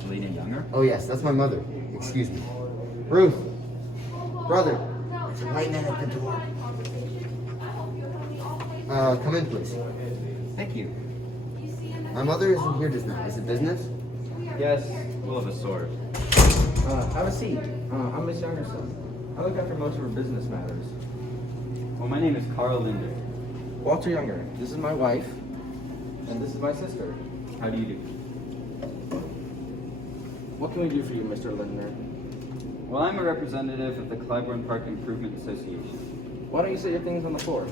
Mrs. Lena Younger? Oh yes, that's my mother. Excuse me. Ruth! Brother! There's a white man at the door. Come in, please. Thank you. My mother isn't here just now. Is it business? Yes, well of a sort. Have a seat. I'm Miss Younger's son. I look after most of her business matters. Well, my name is Carl Linder. Walter Younger. This is my wife, and this is my sister. How do you do? What can we do for you, Mr. Linder? Well, I'm a representative of the Clybourne Park Improvement Association. Why don't you set your things on the floor?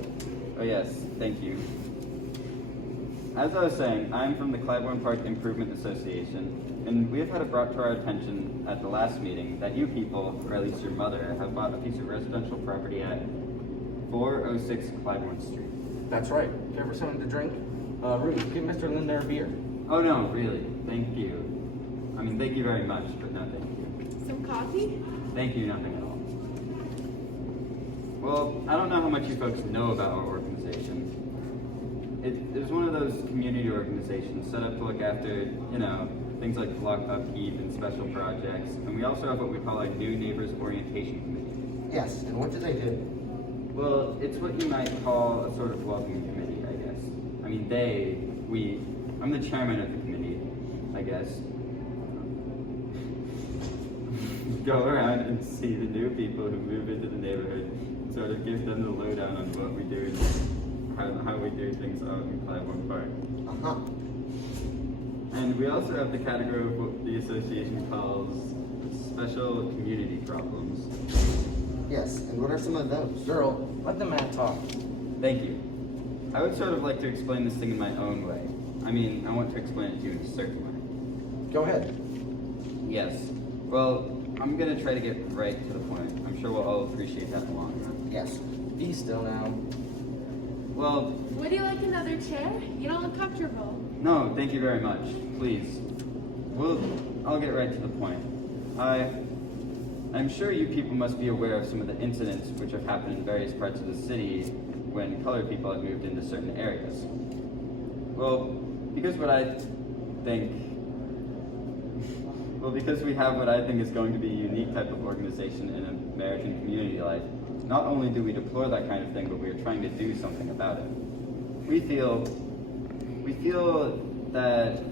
Oh yes, thank you. As I was saying, I'm from the Clybourne Park Improvement Association, and we have had it brought to our attention at the last meeting that you people, or at least your mother, have bought a piece of residential property at 406 Clybourne Street. That's right. You ever something to drink? Ruth, give Mr. Linder a beer. Oh no, really, thank you. I mean, thank you very much, but no thank you. Some coffee? Thank you, nothing at all. Well, I don't know how much you folks know about our organization. It is one of those community organizations set up to look after, things like block upkeep and special projects. And we also have what we call our New Neighbors Orientation Committee. Yes, and what do they do? Well, it's what you might call a sort of welcoming committee, I guess. I mean, I'm the chairman of the committee, I guess. Go around and see the new people who move into the neighborhood, sort of give them the lowdown on what we do and how we do things out in Clybourne Park. Uh-huh. And we also have the category of what the association calls special community problems. Yes, and what are some of those? Girl, let the man talk. Thank you. I would sort of like to explain this thing in my own way. I mean, I want to explain it to you in a certain way. Go ahead. Yes. Well, I'm going to try to get right to the point. I'm sure we'll all appreciate that in the long run. Yes. Be still now. Well, Would you like another chair? You don't look comfortable. no, thank you very much. Please. I'll get right to the point. I'm sure you people must be aware of some of the incidents which have happened in various parts of the city when colored people have moved into certain areas. Well, because we have what I think is going to be a unique type of organization in American community life, not only do we deplore that kind of thing, but we are trying to do something about it. We feel that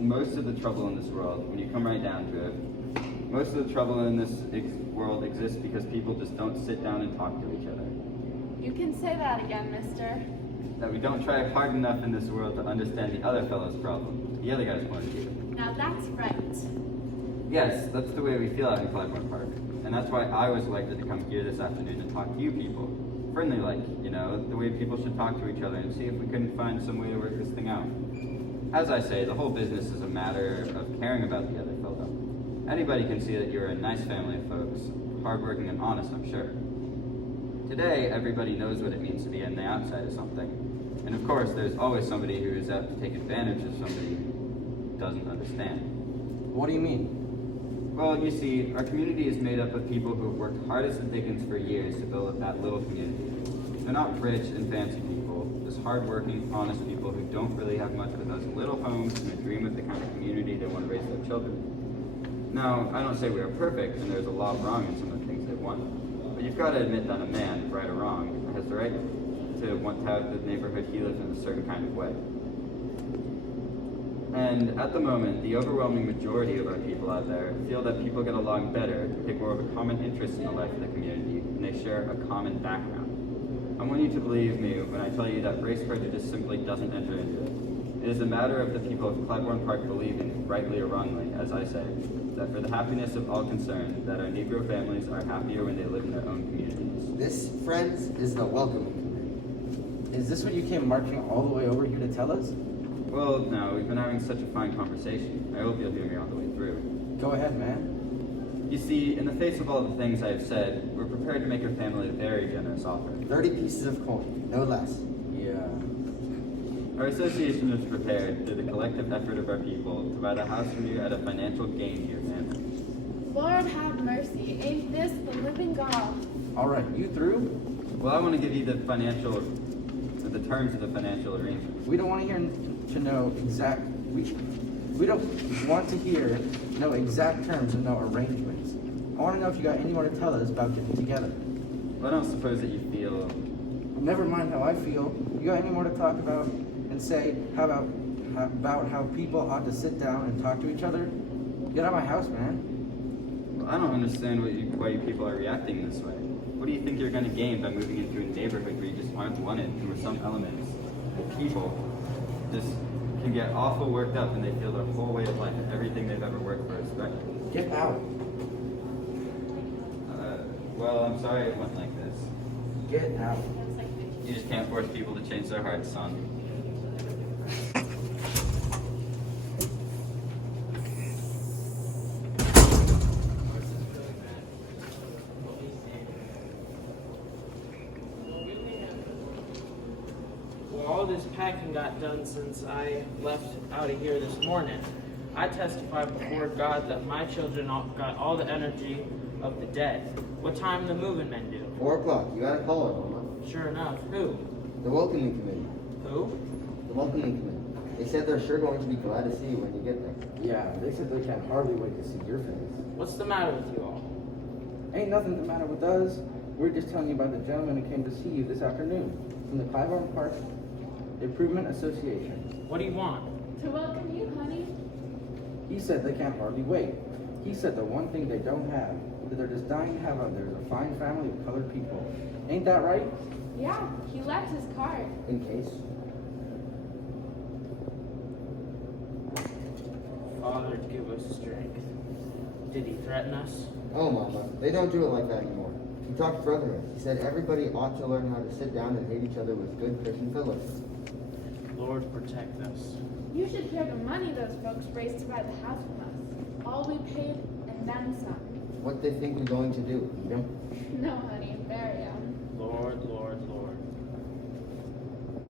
most of the trouble in this world, when you come right down to it, most of the trouble in this world exists because people just don't sit down and talk to each other. You can say that again, mister. That we don't try hard enough in this world to understand the other fellow's problem, the other guy's point of view. Now that's right. Yes, that's the way we feel out in Clybourne Park. And that's why I was elected to come here this afternoon and talk to you people. Friendly like, the way people should talk to each other and see if we couldn't find some way to work this thing out. As I say, the whole business is a matter of caring about the other fellow. Anybody can see that you're a nice family of folks, hardworking and honest, I'm sure. Today, everybody knows what it means to be on the outside of something. And of course, there's always somebody who is out to take advantage of somebody who doesn't understand. What do you mean? Well, you see, our community is made up of people who have worked hard as the dickens for years to build up that little community. They're not rich and fancy people, just hardworking, honest people who don't really have much but those little homes and a dream of the kind of community they want to raise their children in. Now, I don't say we are perfect and there's a lot wrong in some of the things they want, but you've got to admit that a man, right or wrong, has the right to want to have the neighborhood he lives in a certain kind of way. And at the moment, the overwhelming majority of our people out there feel that people get along better, take more of a common interest in the life of the community, and they share a common background. I want you to believe me when I tell you that race prejudice simply doesn't enter into it. It is a matter of the people of Clybourne Park believing, rightly or wrongly, as I say, that for the happiness of all concerned, that our Negro families are happier when they live in their own communities. This, friends, is the welcoming committee. Is this what you came marching all the way over here to tell us? Well, no, we've been having such a fine conversation. I hope you'll hear me all the way through. Go ahead, man. You see, in the face of all the things I have said, we're prepared to make your family a very generous offer. 30 pieces of coin, no less. Yeah. Our association is prepared, through the collective effort of our people, to buy the house from you at a financial gain to your family. Lord have mercy. Ain't this the living God? All right, you through? Well, I want to give you the terms of the financial arrangement. We don't want to hear to know exact. We We don't want to hear no exact terms and no arrangements. I want to know if you got any more to tell us about getting together. Well, I don't suppose that you feel. Never mind how I feel. You got any more to talk about and say about how people ought to sit down and talk to each other? Get out of my house, man. Well, I don't understand why you people are reacting this way. What do you think you're going to gain by moving into a neighborhood where you just aren't wanted and where some elements, the people, just can get awful worked up and they feel their whole way of life and everything they've ever worked for is wrecked? Get out. Well, I'm sorry it went like this. Get out. You just can't force people to change their hearts, son. Well, all this packing got done since I left out of here this morning. I testify before God that my children got all the energy of the dead. What time the moving men do? 4 o'clock. You got a caller, Mama. Sure enough, who? The welcoming committee. Who? The welcoming committee. They said they're sure going to be glad to see you when you get there. Yeah, they said they can't hardly wait to see your face. What's the matter with you all? Ain't nothing the matter with us. We're just telling you about the gentleman who came to see you this afternoon from the Clybourne Park Improvement Association. What do you want? To welcome you, honey. He said they can't hardly wait. He said the one thing they don't have, that they're just dying to have out there, is a fine family of colored people. Ain't that right? Yeah, he left his card. In case. Father, give us strength. Did he threaten us? Oh, Mama. They don't do it like that anymore. He talked brotherhood. He said everybody ought to learn how to sit down and hate each other with good Christian fellowship. Lord, protect us. You should hear the money those folks raised to buy the house from us. All we paid and then some. What they think we're going to do, eat 'em? No, honey, bury 'em. Lord, Lord, Lord.